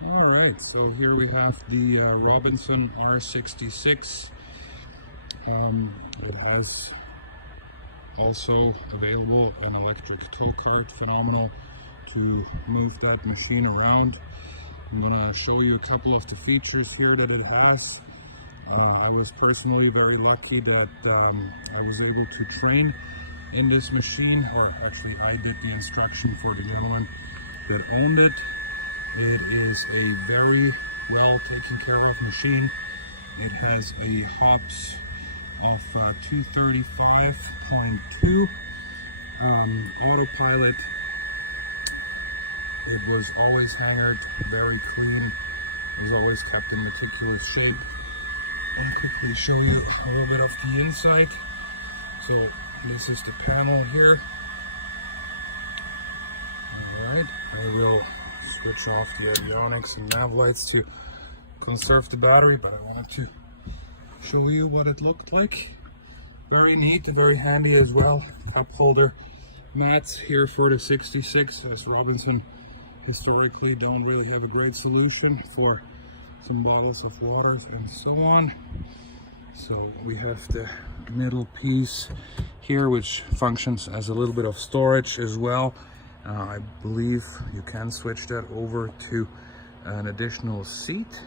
All right, so here we have the Robinson R66. It has also available an electric tow cart, phenomenal to move that machine around. I'm going to show you a couple of the features here that it has. I was personally very lucky that I was able to train in this machine, or actually I did the instruction for the gentleman that owned it. It is a very well taken care of machine. It has a hops of 235.2 autopilot. It was always hangared, very clean. It was always kept in meticulous shape. I'll quickly show you a little bit of the inside. So this is the panel here. Alright, I will switch off the avionics and nav lights to conserve the battery, but I wanted to show you what it looked like. Very neat and very handy as well. Cup holder mats here for the 66, as Robinson historically don't really have a great solution for some bottles of waters and so on. So we have the middle piece here, which functions as a little bit of storage as well. I believe you can switch that over to an additional seat.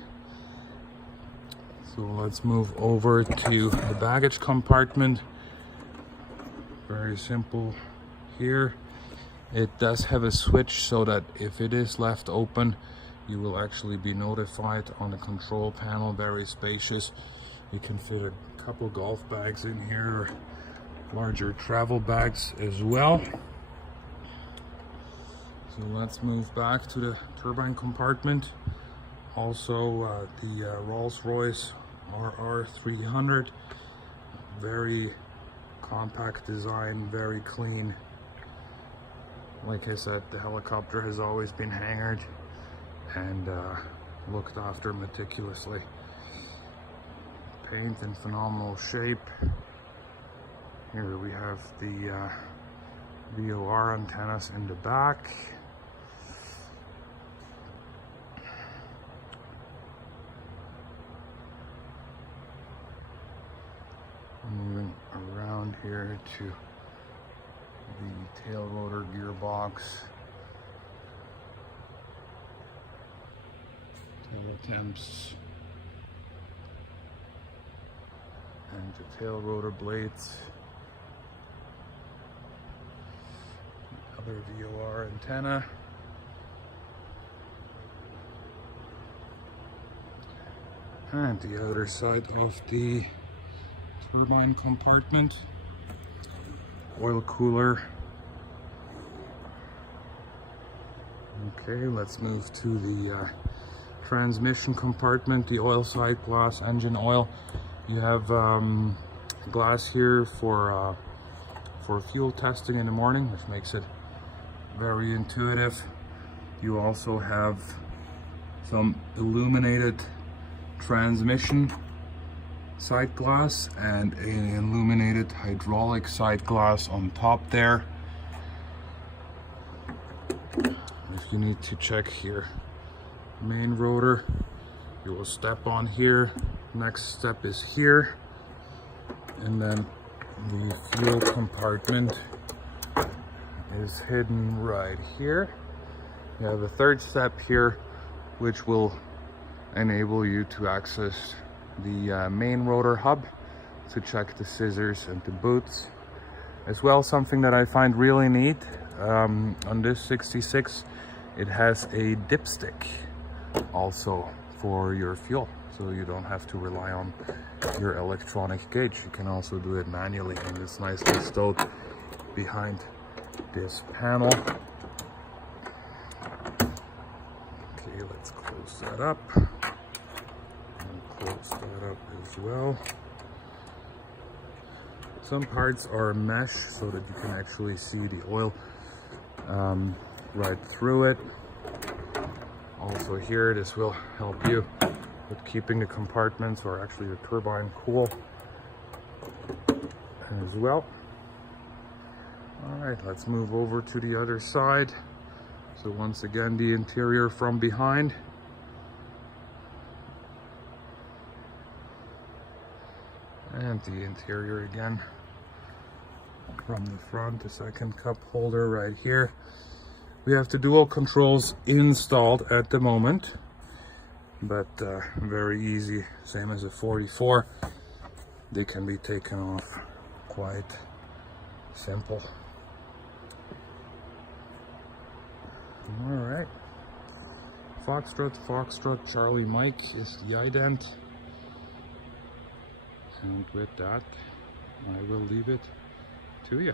So let's move over to the baggage compartment. Very simple here. It does have a switch so that if it is left open, you will actually be notified on the control panel. Very spacious. You can fit a couple golf bags in here, or larger travel bags as well. So let's move back to the turbine compartment. Also the Rolls-Royce RR300. Very compact design, very clean. Like I said, the helicopter has always been hangared and looked after meticulously. Paint in phenomenal shape. Here we have the VOR antennas in the back. Moving around here to the tail rotor gearbox, tail temps, and the tail rotor blades. Other VOR antenna. And the other side of the turbine compartment. Oil cooler. Okay, let's move to the transmission compartment, the oil side glass, engine oil. You have glass here for fuel testing in the morning, which makes it very intuitive. You also have some illuminated transmission side glass and an illuminated hydraulic side glass on top there. If you need to check your main rotor, you will step on here. Next step is here, and then the fuel compartment is hidden right here. You have a third step here, which will enable you to access the main rotor hub to check the scissors and the boots. As well, something that I find really neat on this 66, it has a dipstick also for your fuel, so you don't have to rely on your electronic gauge. You can also do it manually, and it's nicely stowed behind this panel. Okay, let's close that up. Close that up as well. Some parts are mesh so that you can actually see the oil right through it. Also here, this will help you with keeping the compartments, or actually the turbine, cool as well. All right, let's move over to the other side. So once again, the interior from behind. paint the interior again from the front. The second cup holder right here. We have the dual controls installed at the moment, but very easy, same as a 44. They can be taken off quite simple. All right, Foxtrot, Foxtrot, Charlie Mike is the ident. And with that, I will leave it to you.